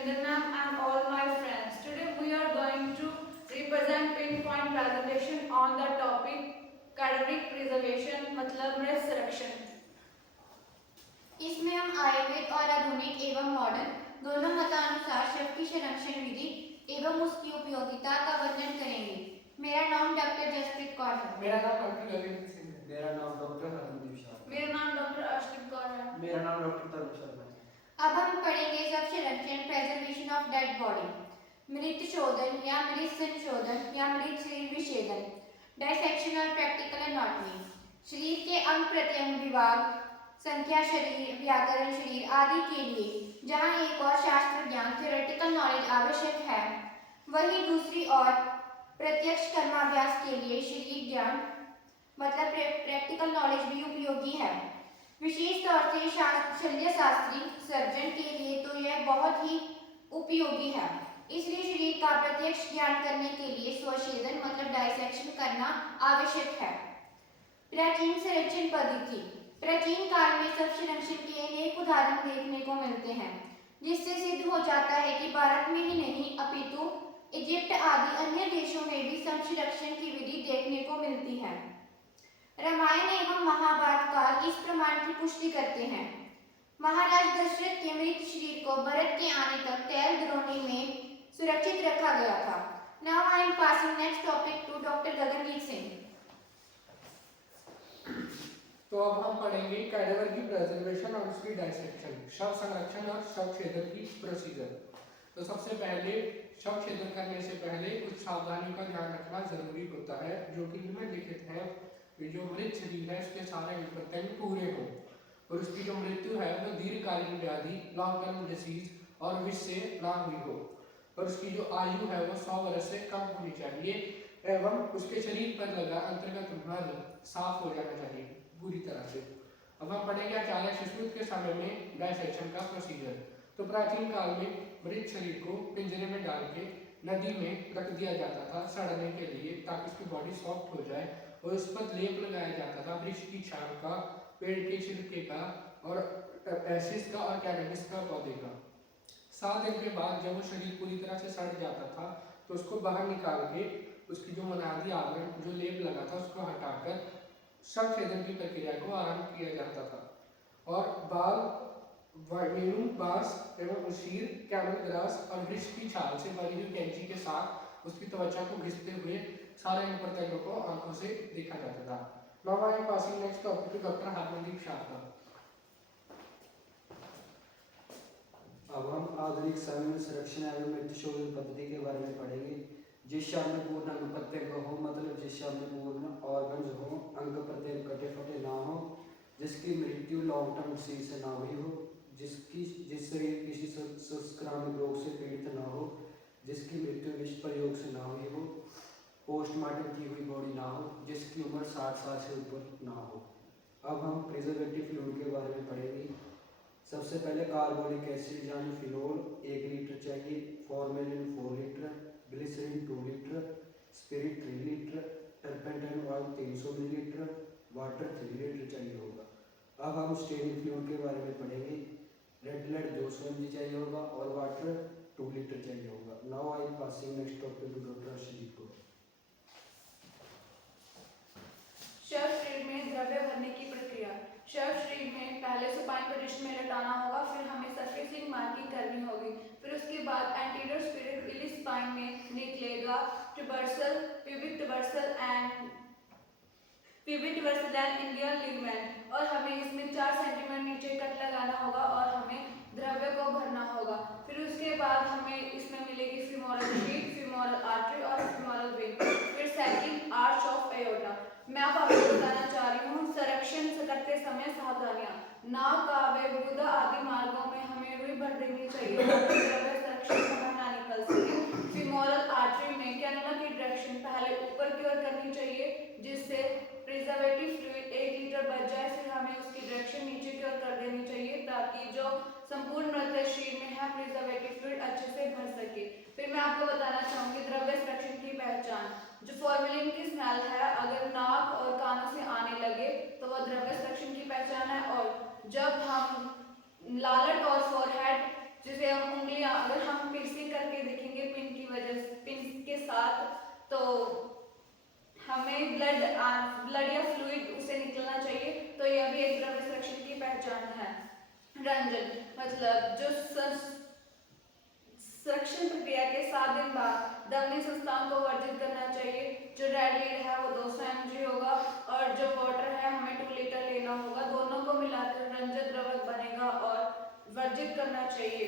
Ravinder ma'am and all my friends. Today we are going to represent pinpoint presentation on the topic cadaveric preservation मतलब मृत संरक्षण। इसमें हम आयुर्वेद और आधुनिक एवं मॉडर्न दोनों मतानुसार शव की संरक्षण विधि एवं उसकी उपयोगिता का वर्णन करेंगे। मेरा नाम डॉक्टर जसप्रीत कौर है। मेरा नाम डॉक्टर गगन सिंह है। मेरा नाम डॉक्टर हरमनदीप शाह है। मेरा नाम डॉक्टर अर्शदीप कौर है। मेरा नाम डॉक्टर तरुण शर्मा है। अब हम पढ़ेंगे शव संरक्षण प्रेजर्वेशन ऑफ डेड बॉडी, मृत शोधन या मृत संशोधन या मृत शरीर विच्छेदन, डायसेक्शन और प्रैक्टिकल एनाटॉमी। शरीर के अंग प्रत्यंग विभाग, संख्या शरीर, व्याकरण शरीर आदि के लिए जहाँ एक और शास्त्र ज्ञान थ्योरेटिकल नॉलेज आवश्यक है, वहीं दूसरी ओर प्रत्यक्ष कर्माभ्यास के लिए शरीर ज्ञान मतलब प्रैक्टिकल नॉलेज भी उपयोगी है। विशेष तौर से शल्य शास्त्री सर्जन के लिए तो यह बहुत ही उपयोगी है। इसलिए शरीर का प्रत्यक्ष ज्ञान करने के लिए स्वच्छेदन मतलब डायसेक्शन करना आवश्यक है। प्राचीन संरक्षण पद्धति। प्राचीन काल में शव संरक्षण के अनेक उदाहरण देखने को मिलते हैं, जिससे सिद्ध हो जाता है कि भारत में ही नहीं अपितु इजिप्ट आदि अन्य देशों में भी शव संरक्षण की विधि देखने को मिलती है। रामायण एवं महाभारत काल इस प्रमाण की पुष्टि करते हैं। महाराज दशरथ के मृत शरीर को भरत के आने तक तैल द्रोणी में सुरक्षित रखा गया था। Now I am passing next topic to doctor Gagandeep Singh. तो अब हम पढ़ेंगे कैडेवर की प्रेजर्वेशन और उसकी डायसेक्शन, शव संरक्षण और शव छेदन की प्रोसीजर। तो सबसे पहले शव छेदन करने से पहले कुछ सावधानियों का ध्यान रखना जरूरी होता है, जो कि निम्नलिखित है। जो मृत शरीर है उसके सारे अंग प्रत्यंग पूरे हो और उसकी जो मृत्यु है वो दीर्घकालीन व्याधि लॉन्ग टर्म डिसीज और विष से ना हुई हो और उसकी जो आयु है वो 100 वर्ष से कम होनी चाहिए एवं उसके शरीर पर लगा अंतर्गत मल साफ हो जाना चाहिए पूरी तरह से। अब हम पढ़ेंगे आचार्य सुश्रुत के समय में डायसेक्शन का प्रोसीजर। तो प्राचीन काल में मृत शरीर को पिंजरे में डाल के नदी में रख दिया जाता था सड़ने के लिए, ताकि उसकी बॉडी सॉफ्ट हो जाए और उस पर लेप लगाया जाता था वृक्ष की छाल का, पेड़ के छिलके का और एसिस का और कैनबिस का पौधे का। 7 दिन के बाद जब वो शरीर पूरी तरह से सड़ जाता था तो उसको बाहर निकाल के उसकी जो मुनादी आवरण जो लेप लगा था उसको हटाकर शव छेदन की प्रक्रिया को आरंभ किया जाता था और बाल, वेणु, बांस एवं उसीर, कैमल ग्रास और वृक्ष की छाल से बनी हुई कैंची के साथ उसकी त्वचा को घिसते हुए सारे अंग प्रत्यंगों को आंखों से देखा जाता था। Now I am passing next topic to doctor Harmandeep Shah. अब हम आधुनिक समय में संरक्षण एवं मृत्यु शोधन पद्धति के बारे में पढ़ेंगे। जिस शव में पूर्ण अंग प्रत्यंग हो, मतलब जिस शव में पूर्ण ऑर्गन्स हो, अंग प्रत्यंग कटे फटे ना हो, जिसकी मृत्यु लॉन्ग टर्म डिसीज से ना हुई हो, जिस शरीर किसी संक्रामक रोग से पीड़ित ना हो, जिसकी मृत्यु विष प्रयोग से ना हुई हो, पोस्टमार्टम की हुई बॉडी ना हो, जिसकी उम्र 60 साल से ऊपर ना हो। अब हम प्रिजर्वेटिव फ्लूइड के बारे में पढ़ेंगे। सबसे पहले कार्बोनिक एसिड यानी फिनोल 1 लीटर चाहिए, formalin 4 litre, glycerine 2 litre, spirit 3 litre, turpentine oil 300 millilitre, water 3 litre चाहिए होगा। अब हम स्टेनिंग फ्लूइड के बारे में पढ़ेंगे। रेड ब्लड 200 ml चाहिए होगा और वाटर 2 लीटर चाहिए होगा। Now I am passing next topic to doctor Arshdeep Kaur. शव शरीर में द्रव्य भरने की प्रक्रिया। शव शरीर में पहले सुपाइन पोजीशन में लेटाना होगा, फिर हमें सरफेसिंग मार्किंग करनी होगी, फिर उसके बाद एंटीरियर स्पिरिट विली स्पाइन में निकलेगा ट्यूबर्सल, प्यूबिक ट्यूबर्सल एंड इंडियन लिगामेंट और हमें इसमें 4 सेंटीमीटर नीचे कट लगाना होगा और हमें द्रव्य को भरना होगा। फिर उसके बाद हमें इसमें मिलेगी फीमोरल शीट, फीमोरल आर्टरी और फीमोरल वेन, फिर सेकंड आर्च ऑफ एयोर्टा। मैं आपको बताना चाह रही हूँ संरक्षण करते समय सावधानियां। नाक, कावे, गुदा आदि मार्गों में हमें रुई भर देनी चाहिए ताकि द्रव्य संरक्षण बाहर ना निकल सके। फीमोरल आर्टरी में कैनुला की डायरेक्शन पहले ऊपर की ओर करनी चाहिए, जिससे प्रिजर्वेटिव फ्लूइड 1 लीटर बच जाए, फिर हमें उसकी डायरेक्शन नीचे की ओर कर देनी चाहिए ताकि जो संपूर्ण मृत शरीर में है प्रिजर्वेटिव फ्लूइड अच्छे से भर सके। फिर मैं आपको बताना चाहूंगी द्रव्य संरक्षण की पहचान। जो फॉर्मेलिन की स्मेल है अगर नाक और कानों से आने लगे तो वह द्रव्य संरक्षण की पहचान है, और जब हम लालट और फोरहेड जिसे हम उंगलियां अगर हम पीसी करके देखेंगे पिन के साथ, तो हमें ब्लड या फ्लूइड उसे निकलना चाहिए, तो यह भी एक द्रव्य संरक्षण की पहचान है। रंजन मतलब जो संरक्षण प्रक्रिया के 7 दिन बाद दमनी संस्थान को वर्जित करना चाहिए। जो रेड लीड है वो 200 mg होगा और जो वाटर है हमें 2 लीटर लेना होगा। दोनों को मिलाकर रंजक द्रवक बनेगा और वर्जित करना चाहिए।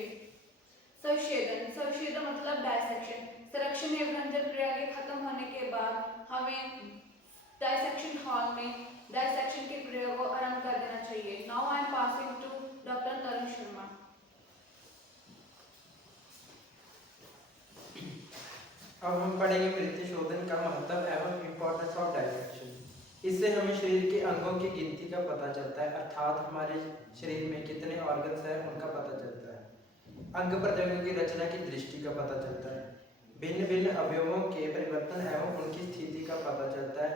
संशोधन मतलब डायसेक्शन। संरक्षण एवं रंजन क्रिया के खत्म होने के बाद हमें डायसेक्शन हॉल में डायसेक्शन की क्रिया को आरंभ कर देना चाहिए। Now I am passing to doctor Tarun Sharma. अब हम पढ़ेंगे मृत्यु शोधन का महत्व एवं इम्पोर्टेंस ऑफ डायसेक्शन। इससे हमें शरीर के अंगों की गिनती का पता चलता है, अर्थात हमारे शरीर में कितने ऑर्गन्स हैं उनका पता चलता है। अंग प्रत्यंगों की रचना की दृष्टि का पता चलता है। भिन्न भिन्न अवयवों के परिवर्तन एवं उनकी स्थिति का पता चलता है।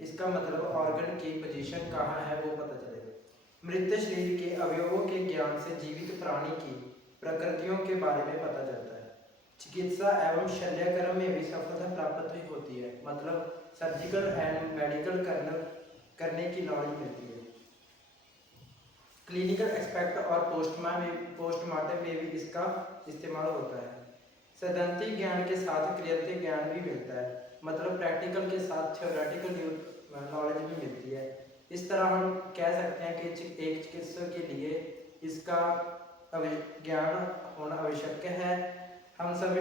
इसका मतलब ऑर्गन की पोजीशन कहाँ है वो पता चलेगा। मृत शरीर के अवयवों के ज्ञान से जीवित प्राणी की प्रकृतियों के बारे में पता चलता है। चिकित्सा एवं शल्यक्रम में भी सफलता प्राप्त होती है, मतलब सर्जिकल एंड मेडिकल करने की नॉलेज मिलती है। क्लिनिकल एक्सपेक्ट और पोस्टमार्टम में भी इसका इस्तेमाल होता है। सैद्धांतिक ज्ञान के साथ क्रियात्मक ज्ञान भी मिलता है, मतलब प्रैक्टिकल के साथ थ्योरेटिकल नॉलेज भी मिलती है। इस तरह हम कह सकते हैं कि एक चिकित्सक के लिए इसका ज्ञान होना आवश्यक है। हम सभी